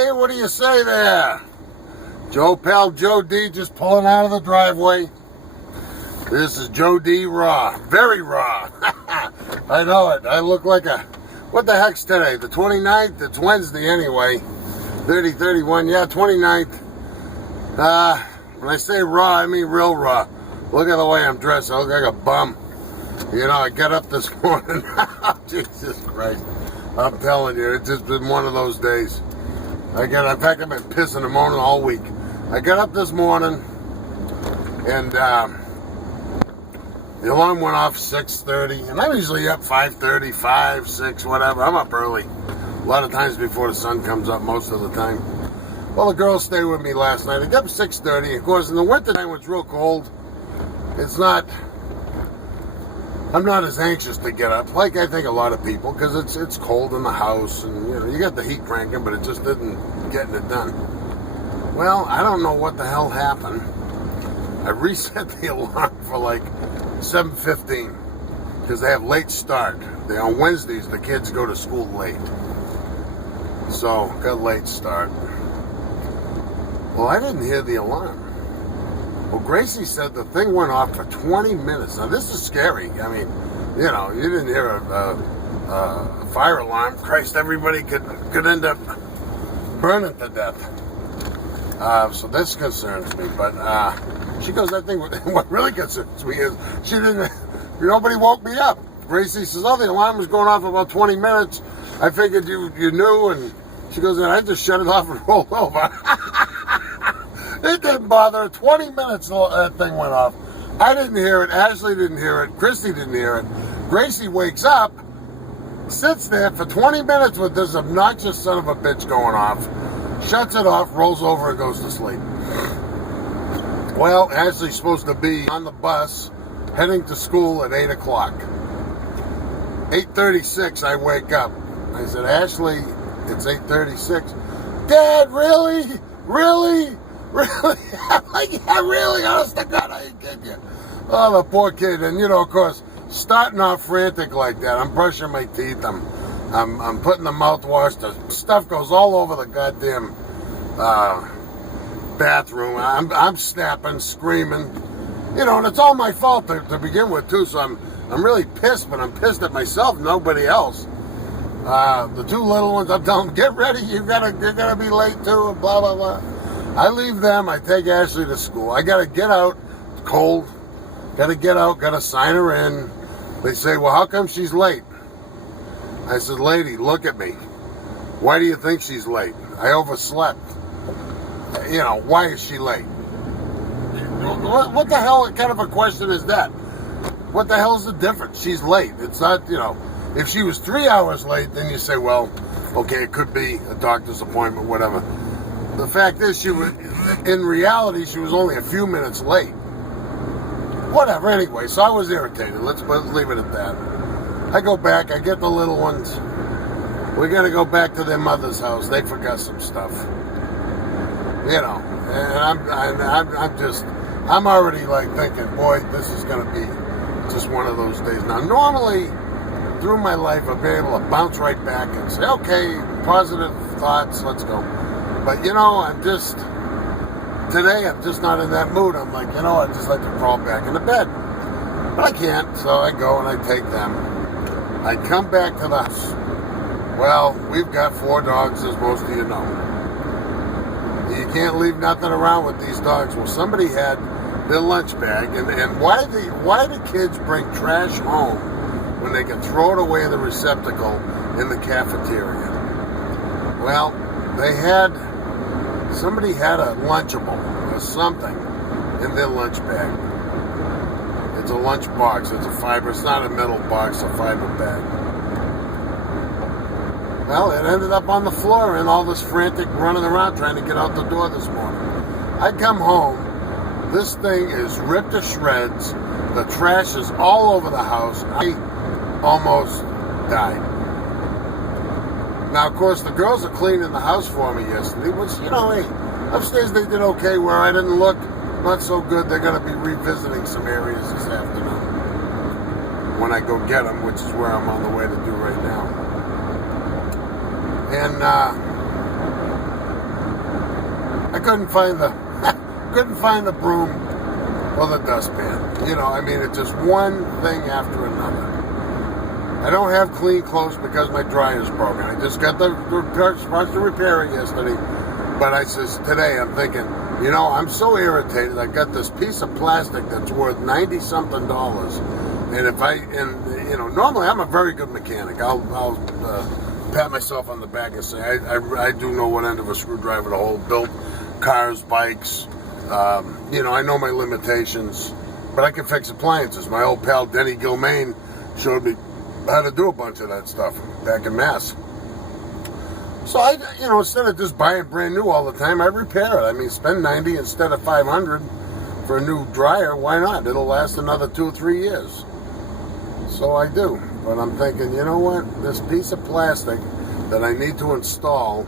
Hey, what do you say there? Joe Pal, Joe D just pulling out of the driveway. This is Joe D raw. Very raw. I know it. I look like a... What the heck's today? The 29th? It's Wednesday anyway. 31. Yeah, 29th. When I say raw, I mean real raw. Look at the way I'm dressed. I look like a bum. You know, I got up this morning. Jesus Christ. I'm telling you, it's just been one of those days. In fact, I've been pissing and moaning all week. I got up this morning, and the alarm went off 6:30, and I'm usually up 5:30, 5, 6, whatever. I'm up early. A lot of times before the sun comes up most of the time. Well, the girls stayed with me last night. I got up 6:30. Of course, in the winter time, when it's real cold, I'm not as anxious to get up, like I think a lot of people, because it's cold in the house, and you got the heat cranking, but it just isn't getting it done. Well, I don't know what the hell happened. I reset the alarm for like 7:15 because they have late start. On Wednesdays, the kids go to school late, so got late start. Well, I didn't hear the alarm. Well, Gracie said the thing went off for 20 minutes. Now, this is scary. I mean, you didn't hear a fire alarm. Christ, everybody could end up burning to death. So this concerns me. But she goes, I think what really concerns me is nobody woke me up. Gracie says, oh, the alarm was going off for about 20 minutes. I figured you knew. And she goes, I just shut it off and rolled over. It didn't bother her. 20 minutes that thing went off. I didn't hear it. Ashley didn't hear it. Christy didn't hear it. Gracie wakes up, sits there for 20 minutes with this obnoxious son of a bitch going off, shuts it off, rolls over, and goes to sleep. Well, Ashley's supposed to be on the bus heading to school at 8 o'clock. 8:36, I wake up. I said, Ashley, it's 8:36. Dad, really? Really? Really? I'm like, yeah, really? Honest to God, I ain't kidding you. Oh, the poor kid. And, of course, starting off frantic like that. I'm brushing my teeth. I'm putting the mouthwash. The stuff goes all over the goddamn bathroom. I'm snapping, screaming. And it's all my fault to begin with, too. So I'm really pissed, but I'm pissed at myself, nobody else. The two little ones, I'm telling them, get ready. You're gonna be late, too, and blah, blah, blah. I leave them, I take Ashley to school. I gotta get out, it's cold. Gotta get out, gotta sign her in. They say, well, how come she's late? I said, lady, look at me. Why do you think she's late? I overslept. Why is she late? What the hell kind of a question is that? What the hell's the difference? She's late. It's not, if she was 3 hours late, then you say, well, okay, it could be a doctor's appointment, whatever. The fact is, in reality, she was only a few minutes late. Whatever, anyway, so I was irritated. Let's leave it at that. I go back, I get the little ones. We gotta go back to their mother's house. They forgot some stuff. And I'm already like thinking, boy, this is gonna be just one of those days. Now, normally, through my life, I've been able to bounce right back and say, okay, positive thoughts, let's go. But, today I'm just not in that mood. I'm like, I'd just like to crawl back into bed. But I can't, so I go and I take them. I come back to the house. Well, we've got 4 dogs, as most of you know. You can't leave nothing around with these dogs. Well, somebody had their lunch bag, and why do kids bring trash home when they can throw it away in the receptacle in the cafeteria? Well, somebody had a Lunchable or something in their lunch bag. It's a lunch box. It's a fiber. It's not a metal box. It's a fiber bag. Well, it ended up on the floor and all this frantic running around trying to get out the door this morning. I come home. This thing is ripped to shreds. The trash is all over the house. I almost died. Now, of course, the girls are cleaning the house for me yesterday, which, hey, upstairs they did okay. Where I didn't look, not so good. They're going to be revisiting some areas this afternoon when I go get them, which is where I'm on the way to do right now. And couldn't find the couldn't find the broom or the dustpan. You know, I mean, it's just one thing after another. I don't have clean clothes because my dryer's broken. I just got supposed to repair it yesterday. But I says, today I'm thinking, you know, I'm so irritated. I got this piece of plastic that's worth $90-something. And you know, normally I'm a very good mechanic. I'll pat myself on the back and say, I do know what end of a screwdriver to hold, built cars, bikes. You know, I know my limitations, but I can fix appliances. My old pal Denny Gilmain showed me how to do a bunch of that stuff back in Mass. So you know, instead of just buying brand new all the time, I repair it. I mean, spend $90 instead of $500 for a new dryer. Why not? It'll last another 2 or 3 years. So I do. But I'm thinking, you know what? This piece of plastic that I need to install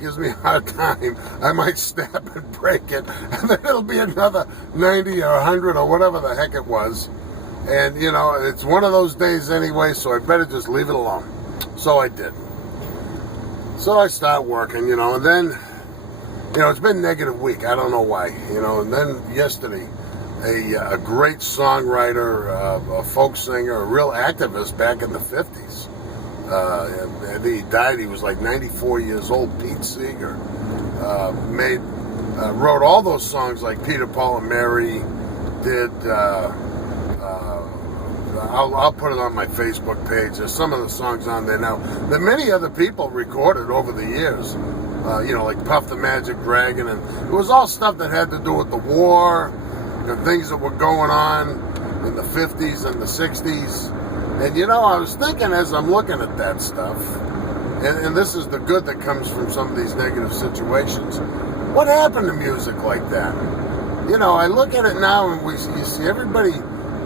gives me a hard time. I might snap and break it, and then it'll be another 90 or 100 or whatever the heck it was. And, you know, it's one of those days anyway, so I better just leave it alone. So I did. So I start working, you know, and then, you know, it's been a negative week. I don't know why, you know. And then yesterday, a great songwriter, a folk singer, a real activist back in the 50s. And he died. He was like 94 years old. Pete Seeger wrote all those songs like Peter, Paul, and Mary did. I'll put it on my Facebook page. There's some of the songs on there now that many other people recorded over the years. You know, like Puff the Magic Dragon, and it was all stuff that had to do with the war and things that were going on in the 50s and the 60s. And you know, I was thinking as I'm looking at that stuff, and this is the good that comes from some of these negative situations. What happened to music like that? You know, I look at it now and you see everybody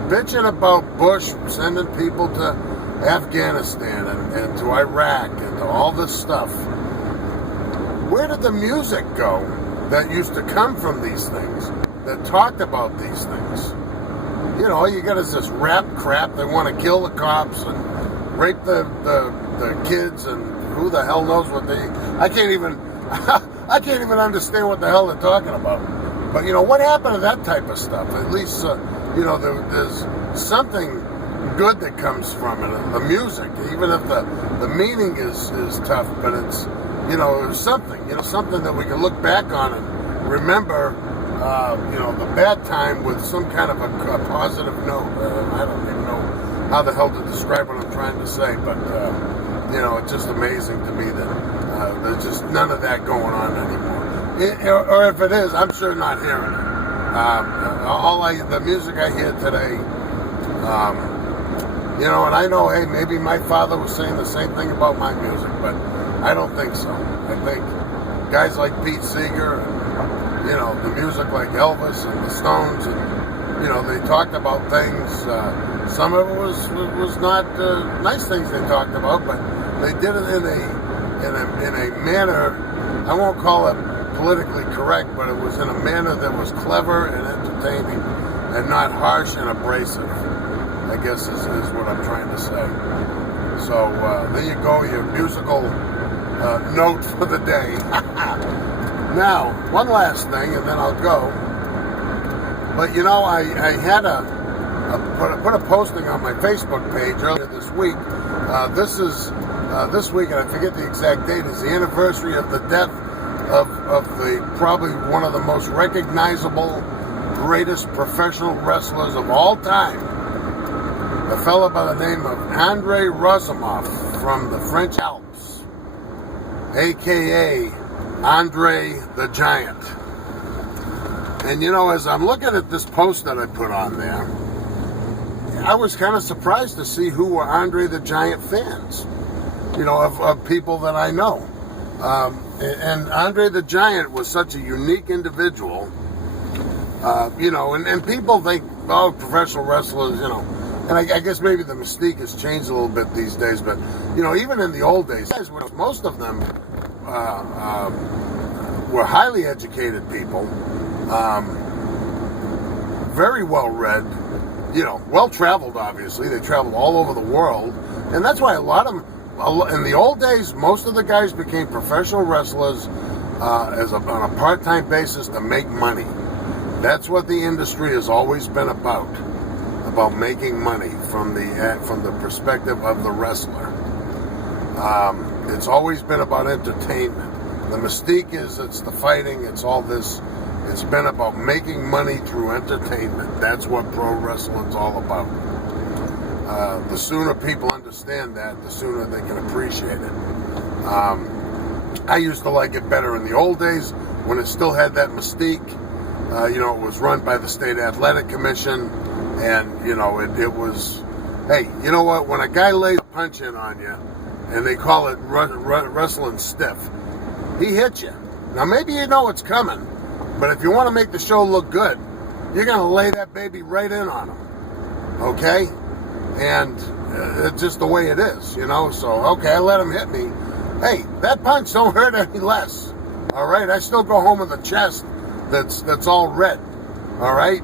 bitching about Bush sending people to Afghanistan and to Iraq and to all this stuff. Where did the music go that used to come from these things, that talked about these things? You know, all you got is this rap crap. They want to kill the cops and rape the kids, and who the hell knows what they... I can't even understand what the hell they're talking about. But, you know, what happened to that type of stuff? At least, you know, there's something good that comes from it, the music, even if the meaning is tough, but it's, you know, something that we can look back on and remember, you know, the bad time with some kind of a positive note. I don't even know how the hell to describe what I'm trying to say, but, you know, it's just amazing to me that there's just none of that going on anymore. Or if it is, I'm sure not hearing it. The music I hear today, you know, and I know, hey, maybe my father was saying the same thing about my music, but I don't think so. I think guys like Pete Seeger, and, you know, the music like Elvis and the Stones, and, you know, they talked about things. Some of it was not nice things they talked about, but they did it in a manner. I won't call it politically correct, but it was in a manner that was clever and entertaining and not harsh and abrasive, I guess is what I'm trying to say. So there you go, your musical note for the day. Now, one last thing, and then I'll go. But you know, I had put a posting on my Facebook page earlier this week. This week, and I forget the exact date, is the anniversary of the death of the probably one of the most recognizable, greatest professional wrestlers of all time. A fellow by the name of Andre Rozimov from the French Alps, aka Andre the Giant. And you know, as I'm looking at this post that I put on there, I was kind of surprised to see who were Andre the Giant fans, you know, of people that I know. And Andre the Giant was such a unique individual, you know, and people think, oh, professional wrestlers, you know, and I guess maybe the mystique has changed a little bit these days, but, you know, even in the old days, most of them were highly educated people, very well-read, you know, well-traveled, obviously. They traveled all over the world, and that's why a lot of them, in the old days, most of the guys became professional wrestlers on a part-time basis to make money. That's what the industry has always been about making money from the perspective of the wrestler. It's always been about entertainment. The mystique is it's the fighting, it's all this. It's been about making money through entertainment. That's what pro wrestling's all about. The sooner people understand that, the sooner they can appreciate it. I used to like it better in the old days when it still had that mystique. It was run by the State Athletic Commission, and, it was, hey, you know what? When a guy lays a punch in on you, and they call it wrestling stiff, he hits you. Now, maybe you know it's coming, but if you want to make the show look good, you're going to lay that baby right in on him, okay? And it's just the way it is, So, okay, I let him hit me. Hey, that punch don't hurt any less, all right? I still go home with a chest that's all red, all right?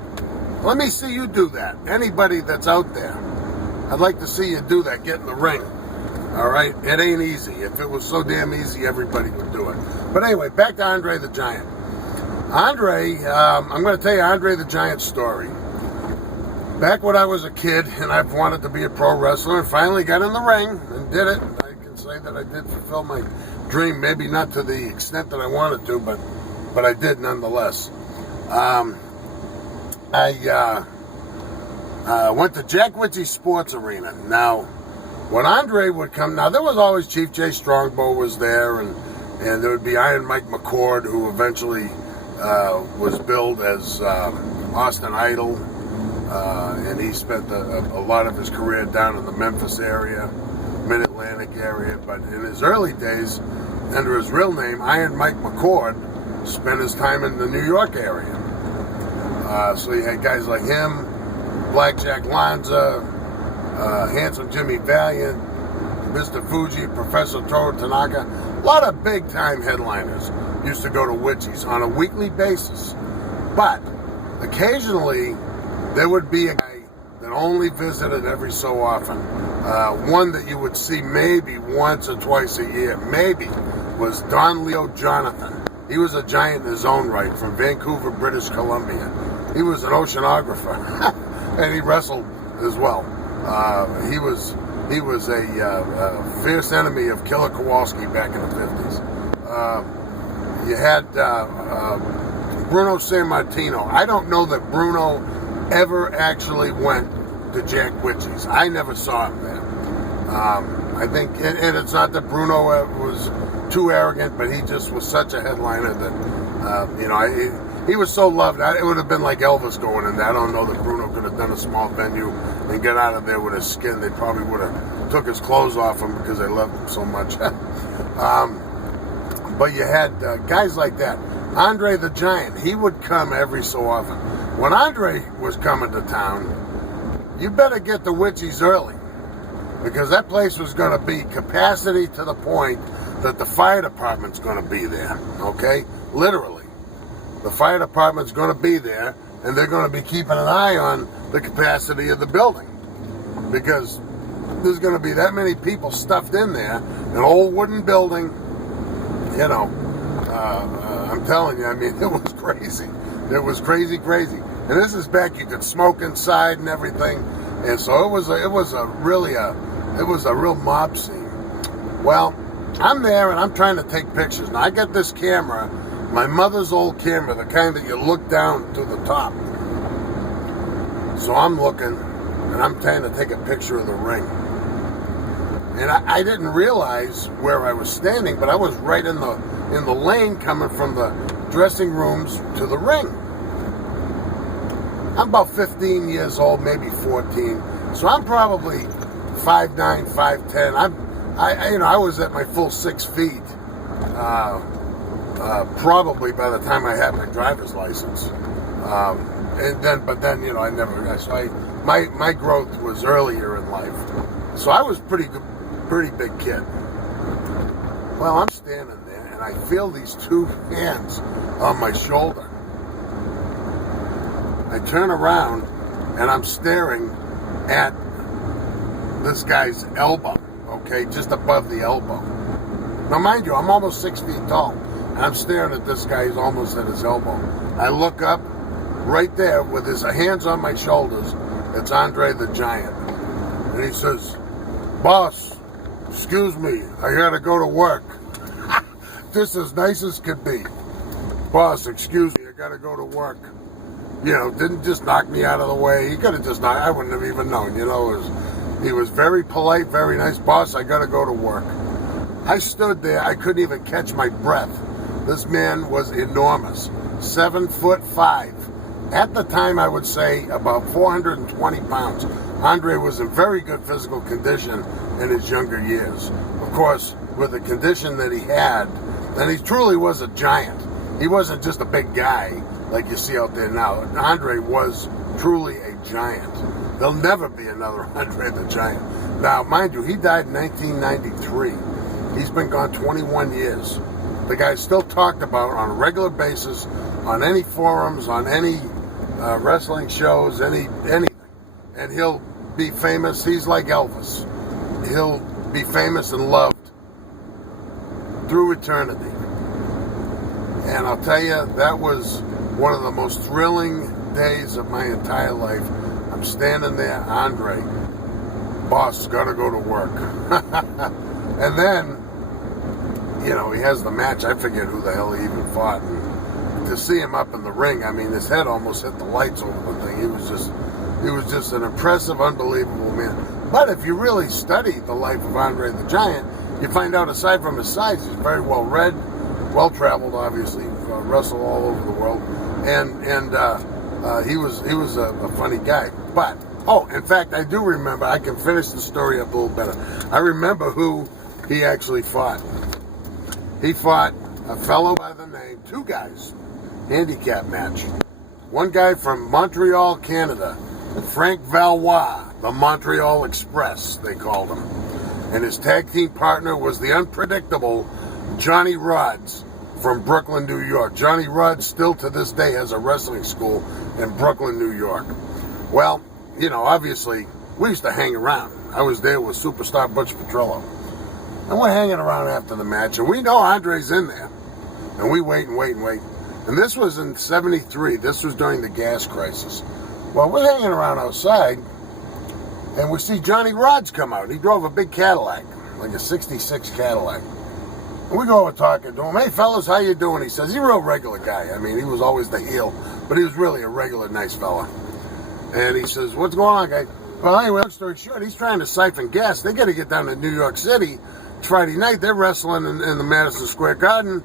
Let me see you do that. Anybody that's out there, I'd like to see you do that. Get in the ring, all right? It ain't easy. If it was so damn easy, everybody would do it. But anyway, back to Andre the Giant. Andre, I'm going to tell you Andre the Giant's story. Back when I was a kid and I've wanted to be a pro wrestler and finally got in the ring and did it, I can say that I did fulfill my dream, maybe not to the extent that I wanted to, but I did nonetheless. I went to Jack Witzy Sports Arena. Now, when Andre would come, now there was always Chief Jay Strongbow was there, and there would be Iron Mike McCord, who eventually was billed as Austin Idol, and he spent a lot of his career down in the Memphis area, Mid-Atlantic area, but in his early days, under his real name, Iron Mike McCord, spent his time in the New York area. So you had guys like him, Blackjack Lanza, Handsome Jimmy Valiant, Mr. Fuji, Professor Toru Tanaka. A lot of big-time headliners used to go to Witzy's on a weekly basis. But occasionally, there would be a guy that only visited every so often. One that you would see maybe once or twice a year, maybe, was Don Leo Jonathan. He was a giant in his own right from Vancouver, British Columbia. He was an oceanographer, and he wrestled as well. He was a fierce enemy of Killer Kowalski back in the 50s. You had Bruno Sammartino. I don't know that Bruno ever actually went to Jack Witzy's. I never saw him there. I think, and it's not that Bruno was too arrogant, but he just was such a headliner that, he was so loved. It would have been like Elvis going in there. I don't know that Bruno could have done a small venue and get out of there with his skin. They probably would have took his clothes off him because they loved him so much. But you had guys like that. Andre the Giant, he would come every so often. When Andre was coming to town, you better get to Witzy's early, because that place was going to be capacity to the point that the fire department's going to be there, okay? Literally. The fire department's going to be there, and they're going to be keeping an eye on the capacity of the building, because there's going to be that many people stuffed in there, an old wooden building, I'm telling you, I mean, it was crazy. It was crazy. And this is back, you could smoke inside and everything, and so it was a real mob scene. Well, I'm there and I'm trying to take pictures. Now I got this camera, my mother's old camera, the kind that you look down to the top. So I'm looking and I'm trying to take a picture of the ring. And I didn't realize where I was standing, but I was right in the lane coming from the dressing rooms to the ring. I'm about 15 years old, maybe 14. So I'm probably 5'9", 5'10". I was at my full 6 feet, probably by the time I had my driver's license. But then, I never. So my growth was earlier in life. So I was pretty big kid. Well, I'm standing there and I feel these two hands on my shoulder. I turn around and I'm staring at this guy's elbow, okay, just above the elbow. Now, mind you, I'm almost 6 feet tall. I'm staring at this guy. He's almost at his elbow. I look up, right there with his hands on my shoulders. It's Andre the Giant. And he says, "Boss, excuse me, I gotta go to work." Just as nice as could be. "Boss, excuse me, I gotta go to work." You know, didn't just knock me out of the way. He could have just knocked, I wouldn't have even known, you know. He was very polite, very nice. "Boss, I gotta go to work." I stood there, I couldn't even catch my breath. This man was enormous, 7'5". At the time, I would say about 420 pounds. Andre was in very good physical condition in his younger years. Of course, with the condition that he had, and he truly was a giant. He wasn't just a big guy like you see out there now. Andre was truly a giant. There'll never be another Andre the Giant. Now, mind you, he died in 1993. He's been gone 21 years. The guy's still talked about on a regular basis, on any forums, on any wrestling shows, anything. And he'll be famous. He's like Elvis. He'll be famous and loved through eternity. And I'll tell you, that was one of the most thrilling days of my entire life. I'm standing there, Andre, "Boss, gotta go to work." And then, you know, he has the match. I forget who the hell he even fought. And to see him up in the ring, I mean, his head almost hit the lights over the thing. He was just an impressive, unbelievable man. But if you really study the life of Andre the Giant, you find out, aside from his size, he's very well read, well traveled, obviously, wrestled all over the world, and he was a funny guy. But in fact, I do remember. I can finish the story up a little better. I remember who he actually fought. He fought a fellow by the name, two guys, handicap match. One guy from Montreal, Canada, Frank Valois, the Montreal Express, they called him. And his tag team partner was the unpredictable Johnny Rodz from Brooklyn, New York. Johnny Rodz still to this day has a wrestling school in Brooklyn, New York. Well, you know, obviously, we used to hang around. I was there with superstar Butch Petrillo. And we're hanging around after the match, and we know Andre's in there. And we wait and wait and wait. And this was in 73. This was during the gas crisis. Well, we're hanging around outside, and we see Johnny Rodz come out. He drove a big Cadillac, like a 66 Cadillac. And we go over talking to him. "Hey, fellas, how you doing?" He says, he's a real regular guy. I mean, he was always the heel, but he was really a regular nice fella. And he says, "What's going on, guys?" Well, anyway, long story short, he's trying to siphon gas. They got to get down to New York City. It's Friday night. They're wrestling in the Madison Square Garden.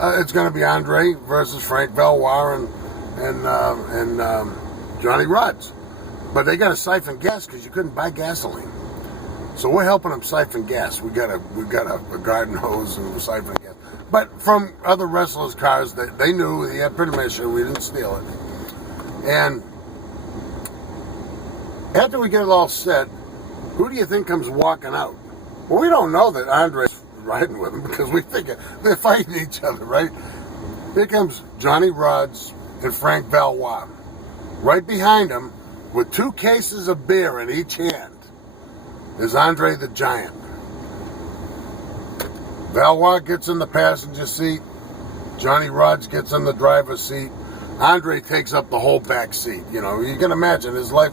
It's going to be Andre versus Frank Valois and Johnny Rodz. But they got to siphon gas because you couldn't buy gasoline. So we're helping them siphon gas. We got a garden hose and we're siphoning gas. But from other wrestlers' cars, they knew, he had permission, we didn't steal it. And after we get it all set, who do you think comes walking out? Well, we don't know that Andre's riding with them because we think they're fighting each other, right? Here comes Johnny Rodz and Frank Valois. Right behind him, with 2 cases of beer in each hand, is Andre the Giant. Valois gets in the passenger seat. Johnny Rodz gets in the driver's seat. Andre takes up the whole back seat. You know, you can imagine his life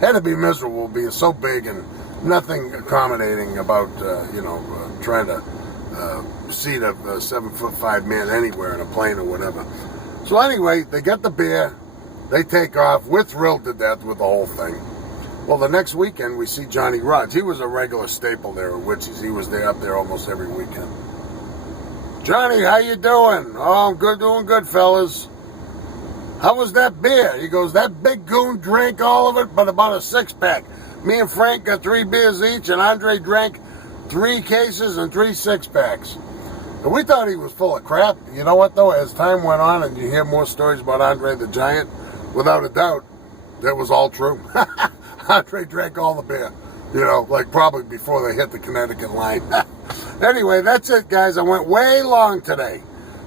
had to be miserable being so big and nothing accommodating about, trying to seat a 7'5" man anywhere in a plane or whatever. So anyway, they get the beer. They take off. We're thrilled to death with the whole thing. Well, the next weekend, we see Johnny Rodz. He was a regular staple there at Witchy's. He was up there almost every weekend. "Johnny, how you doing?" "Oh, I'm good, doing good, fellas." "How was that beer?" He goes, "That big goon drank all of it, but about a 6-pack. Me and Frank got 3 beers each, and Andre drank 3 cases and 3 6-packs. And we thought he was full of crap. You know what, though? As time went on and you hear more stories about Andre the Giant, without a doubt, that was all true. Andre drank all the beer, like probably before they hit the Connecticut line. Anyway, that's it, guys. I went way long today.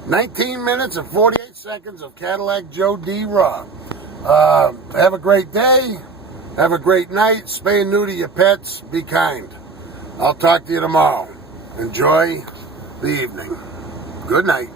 19 minutes and 48 seconds of Cadillac Joe D. Raw. Have a great day. Have a great night. Spay and neuter your pets. Be kind. I'll talk to you tomorrow. Enjoy the evening. Good night.